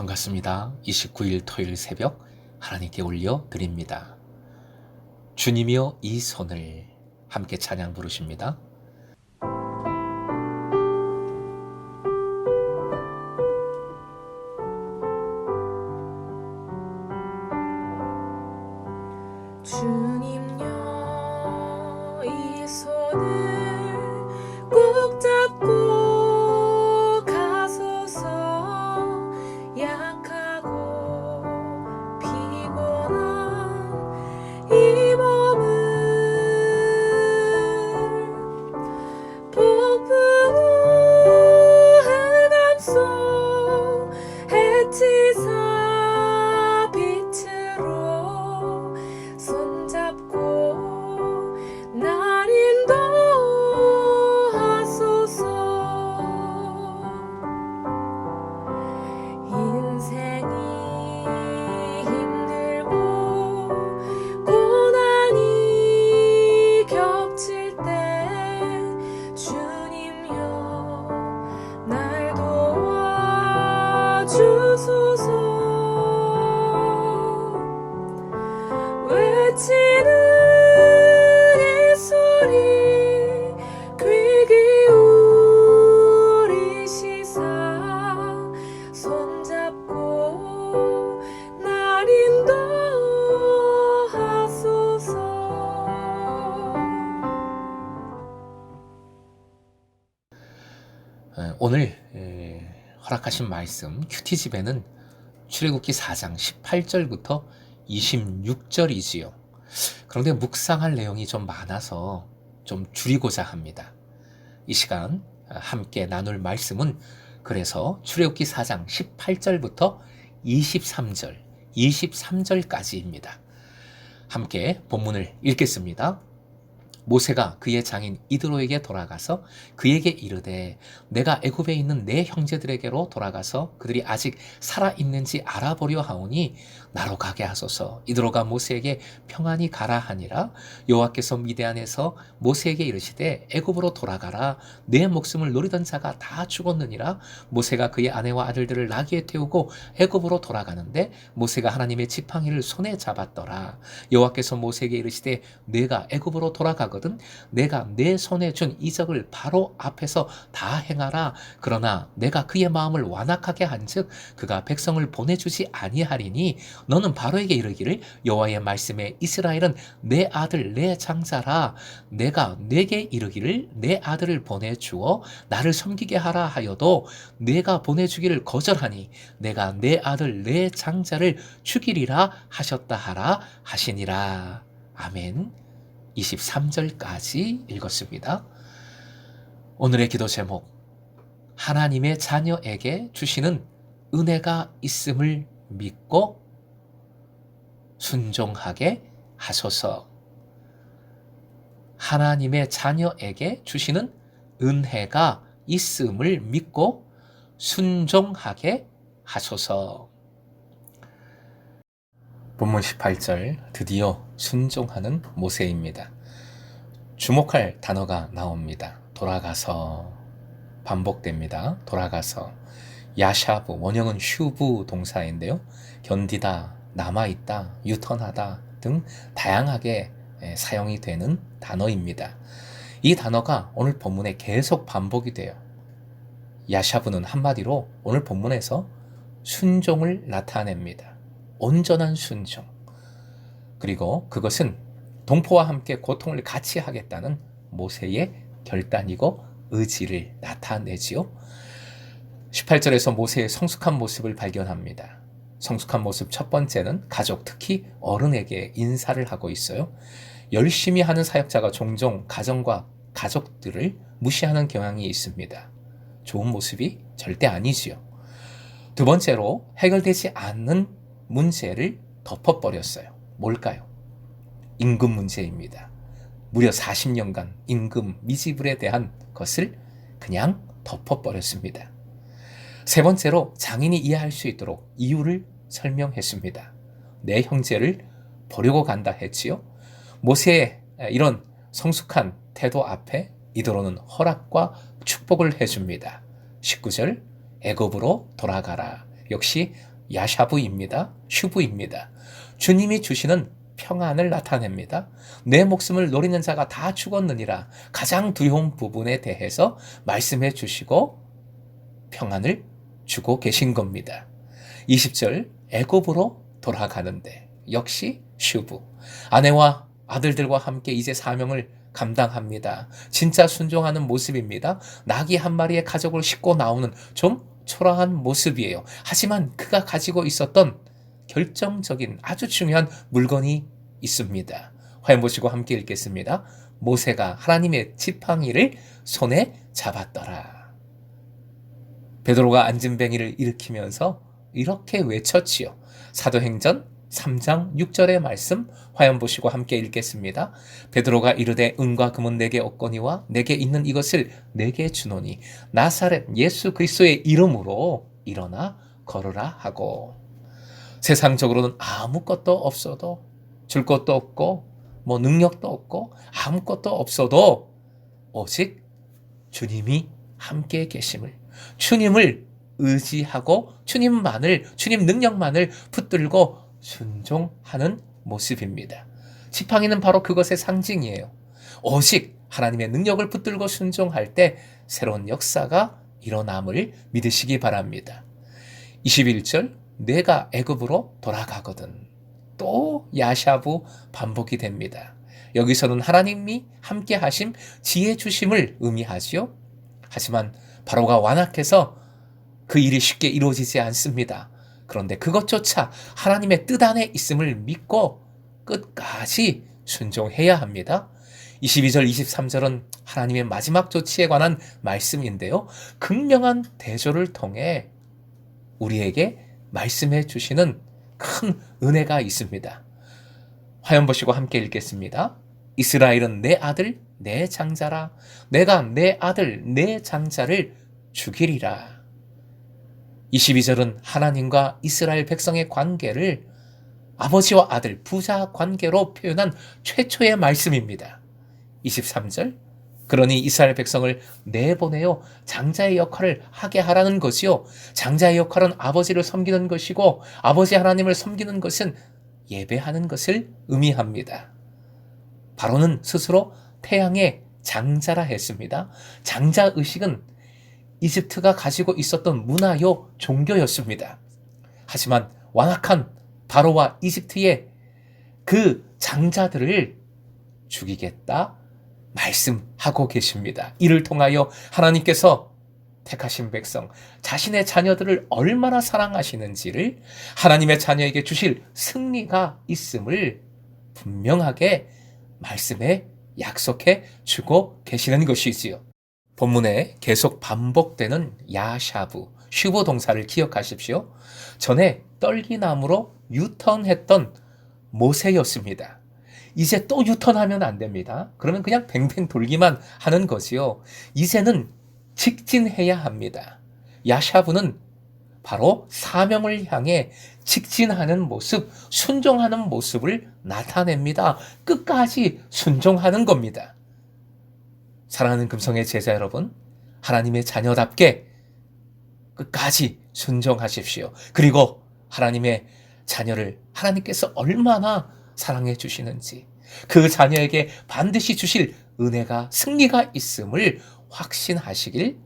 반갑습니다. 29일 토요일 새벽 하나님께 올려 드립니다. 주님이여 이 손을 함께 찬양 부르십니다. 주님여 이 손을 꼭 잡고 가소서. 약하고 피곤한 이 몸을 폭풍우 흑암 속 해치사 빛으로 손잡고 날 인도하소서. 인생이 힘들고 고난이 겹칠 때 주님여 날 도와주소서. 외치는 이 소리 귀 기울이시사 손잡고 날 인도하소서. 오늘 허락하신 말씀 큐티집에는 출애굽기 4장 18절부터 26절이지요. 그런데 묵상할 내용이 좀 많아서 좀 줄이고자 합니다. 이 시간 함께 나눌 말씀은 그래서 출애굽기 4장 18절부터 23절까지입니다. 함께 본문을 읽겠습니다. 모세가 그의 장인 이드로에게 돌아가서 그에게 이르되 내가 애굽에 있는 내 형제들에게로 돌아가서 그들이 아직 살아있는지 알아보려 하오니 나로 가게 하소서. 이드로가 모세에게 평안히 가라 하니라. 여호와께서 미디안에서 모세에게 이르시되 애굽으로 돌아가라. 내 목숨을 노리던 자가 다 죽었느니라. 모세가 그의 아내와 아들들을 나귀에 태우고 애굽으로 돌아가는데 모세가 하나님의 지팡이를 손에 잡았더라. 여호와께서 모세에게 이르시되 내가 애굽으로 돌아가거든 내가 내 손에 준 이적을 바로 앞에서 다 행하라. 그러나 내가 그의 마음을 완악하게 한즉 그가 백성을 보내주지 아니하리니 너는 바로에게 이르기를 여호와의 말씀에 이스라엘은 내 아들 내 장자라. 내가 내게 이르기를 내 아들을 보내주어 나를 섬기게 하라 하여도 내가 보내주기를 거절하니 내가 내 아들 내 장자를 죽이리라 하셨다 하라 하시니라. 아멘. 23절까지 읽었습니다. 오늘의 기도 제목, 하나님의 자녀에게 주시는 은혜가 있음을 믿고 순종하게 하소서. 하나님의 자녀에게 주시는 은혜가 있음을 믿고 순종하게 하소서. 본문 18절, 드디어 순종하는 모세입니다. 주목할 단어가 나옵니다. 돌아가서, 반복됩니다. 돌아가서. 야샤브, 원형은 슈브 동사인데요. 견디다, 남아있다, 유턴하다 등 다양하게 사용이 되는 단어입니다. 이 단어가 오늘 본문에 계속 반복이 돼요. 야샤브는 한마디로 오늘 본문에서 순종을 나타냅니다. 온전한 순종. 그리고 그것은 동포와 함께 고통을 같이 하겠다는 모세의 결단이고 의지를 나타내지요. 18절에서 모세의 성숙한 모습을 발견합니다. 성숙한 모습 첫 번째는 가족, 특히 어른에게 인사를 하고 있어요. 열심히 하는 사역자가 종종 가정과 가족들을 무시하는 경향이 있습니다. 좋은 모습이 절대 아니지요. 두 번째로 해결되지 않는 문제를 덮어버렸어요. 뭘까요? 임금 문제입니다. 무려 40년간 임금 미지불에 대한 것을 그냥 덮어버렸습니다. 세 번째로 장인이 이해할 수 있도록 이유를 설명했습니다. 내 형제를 버리고 간다 했지요. 모세의 이런 성숙한 태도 앞에 이드로는 허락과 축복을 해줍니다. 19절 애굽으로 돌아가라. 역시 야샤부입니다. 슈부입니다. 주님이 주시는 평안을 나타냅니다. 내 목숨을 노리는 자가 다 죽었느니라. 가장 두려운 부분에 대해서 말씀해 주시고 평안을 주고 계신 겁니다. 20절 애굽으로 돌아가는데 역시 슈부. 아내와 아들들과 함께 이제 사명을 감당합니다. 진짜 순종하는 모습입니다. 나귀 한 마리의 가족을 싣고 나오는 좀 초라한 모습이에요. 하지만 그가 가지고 있었던 결정적인 아주 중요한 물건이 있습니다. 화면 보시고 함께 읽겠습니다. 모세가 하나님의 지팡이를 손에 잡았더라. 베드로가 안진뱅이를 일으키면서 이렇게 외쳤지요. 사도행전 3장 6절의 말씀 화면 보시고 함께 읽겠습니다. 베드로가 이르되 은과 금은 내게 없거니와 내게 있는 이것을 내게 주노니 나사렛 예수 그리스도의 이름으로 일어나 걸으라 하고. 세상적으로는 아무것도 없어도 줄 것도 없고 뭐 능력도 없고 아무것도 없어도 오직 주님이 함께 계심을, 주님을 의지하고 주님 능력만을 붙들고 순종하는 모습입니다. 지팡이는 바로 그것의 상징이에요. 오직 하나님의 능력을 붙들고 순종할 때 새로운 역사가 일어남을 믿으시기 바랍니다. 21절 내가 애굽으로 돌아가거든. 또 야샤부 반복이 됩니다. 여기서는 하나님이 함께 하심, 지혜 주심을 의미하지요. 하지만 바로가 완악해서 그 일이 쉽게 이루어지지 않습니다. 그런데 그것조차 하나님의 뜻 안에 있음을 믿고 끝까지 순종해야 합니다. 22절, 23절은 하나님의 마지막 조치에 관한 말씀인데요. 극명한 대조를 통해 우리에게 말씀해 주시는 큰 은혜가 있습니다. 화면 보시고 함께 읽겠습니다. 이스라엘은 내 아들, 내 장자라. 내가 내 아들, 내 장자를 죽이리라. 22절은 하나님과 이스라엘 백성의 관계를 아버지와 아들, 부자 관계로 표현한 최초의 말씀입니다. 23절, 그러니 이스라엘 백성을 내보내어 장자의 역할을 하게 하라는 것이요. 장자의 역할은 아버지를 섬기는 것이고 아버지 하나님을 섬기는 것은 예배하는 것을 의미합니다. 바로는 스스로 태양의 장자라 했습니다. 장자 의식은 이집트가 가지고 있었던 문화요 종교였습니다. 하지만 완악한 바로와 이집트의 그 장자들을 죽이겠다 말씀하고 계십니다. 이를 통하여 하나님께서 택하신 백성, 자신의 자녀들을 얼마나 사랑하시는지를, 하나님의 자녀에게 주실 승리가 있음을 분명하게 말씀에 약속해 주고 계시는 것이지요. 본문에 계속 반복되는 야샤부, 슈브 동사를 기억하십시오. 전에 떨기나무로 유턴했던 모세였습니다. 이제 또 유턴하면 안 됩니다. 그러면 그냥 뱅뱅 돌기만 하는 거지요. 이제는 직진해야 합니다. 야샤부는 바로 사명을 향해 직진하는 모습, 순종하는 모습을 나타냅니다. 끝까지 순종하는 겁니다. 사랑하는 금성의 제자 여러분, 하나님의 자녀답게 끝까지 순종하십시오. 그리고 하나님의 자녀를 하나님께서 얼마나 사랑해 주시는지, 그 자녀에게 반드시 주실 은혜가, 승리가 있음을 확신하시길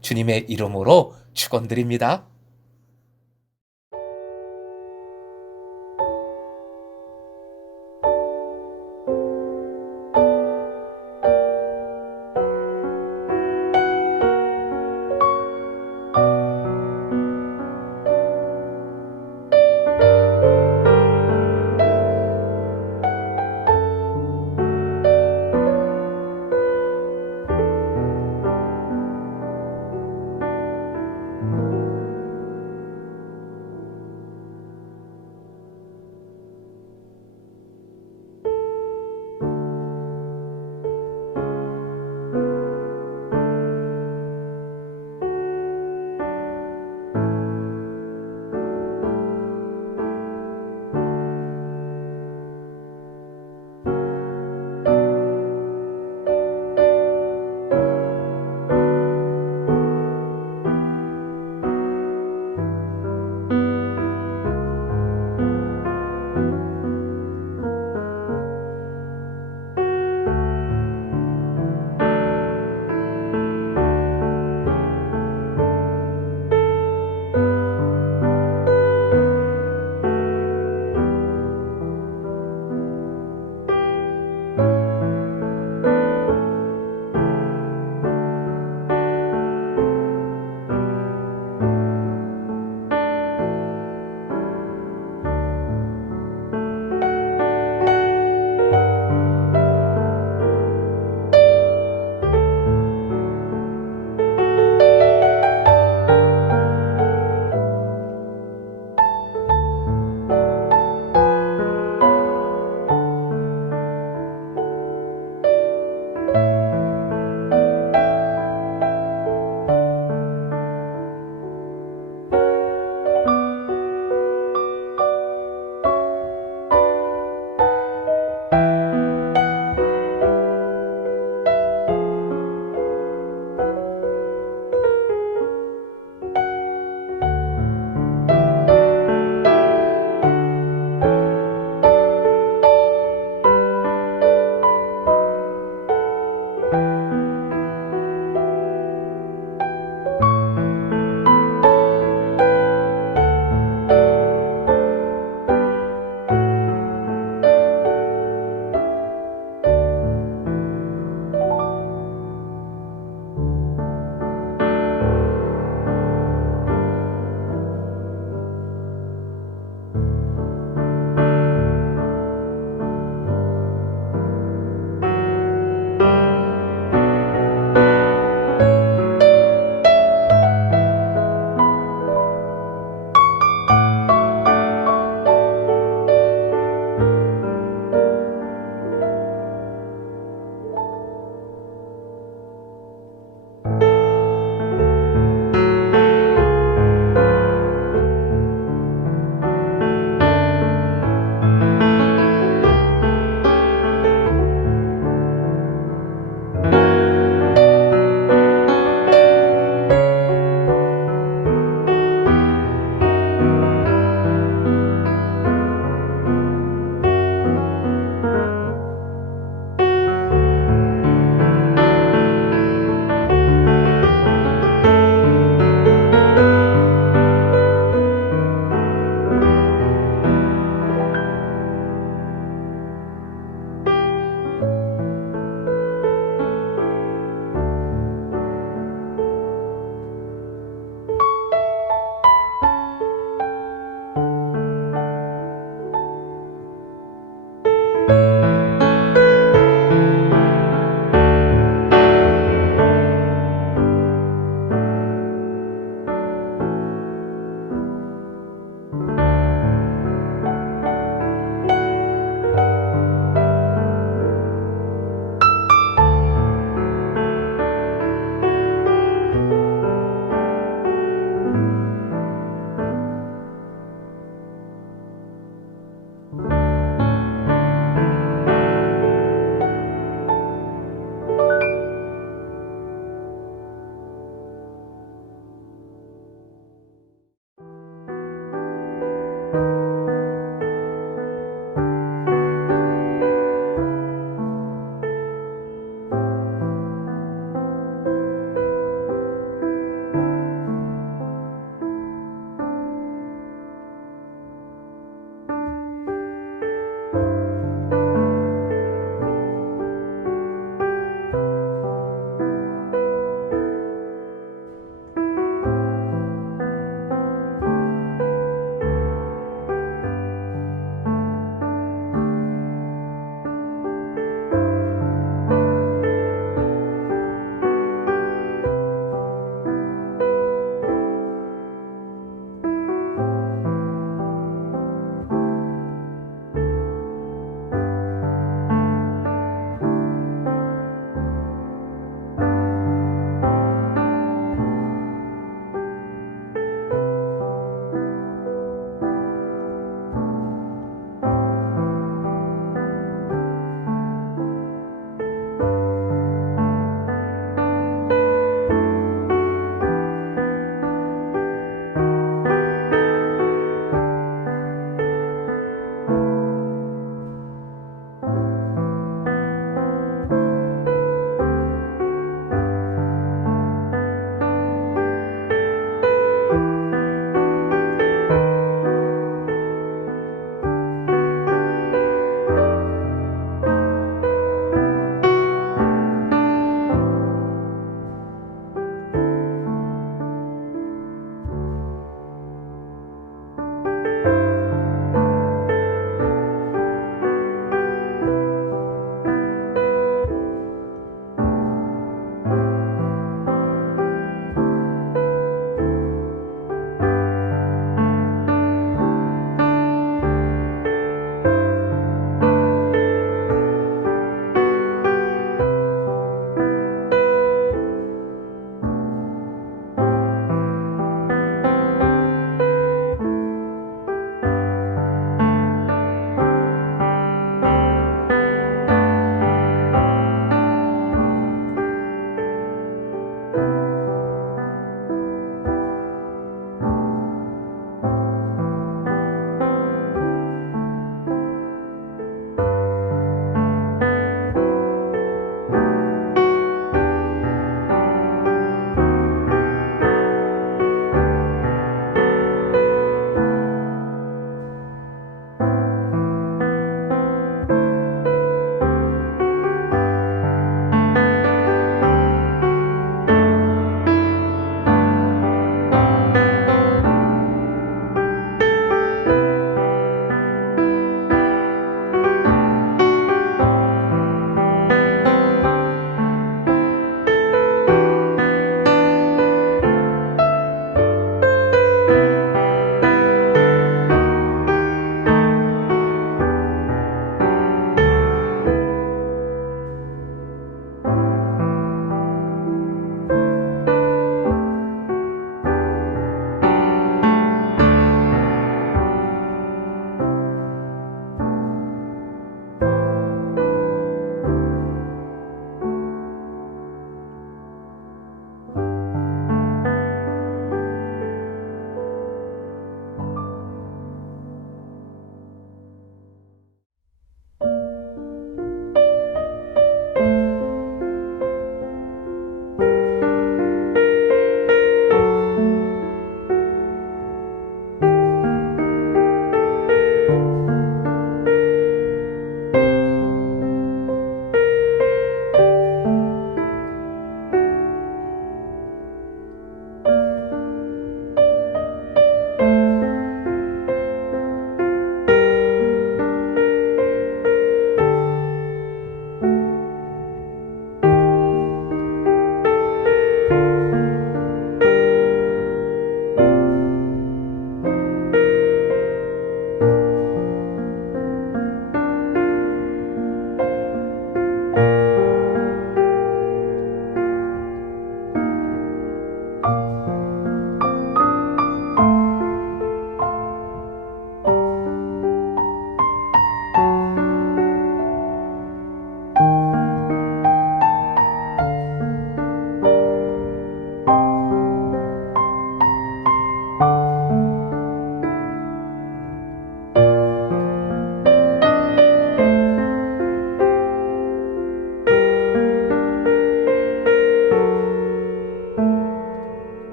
주님의 이름으로 축원드립니다.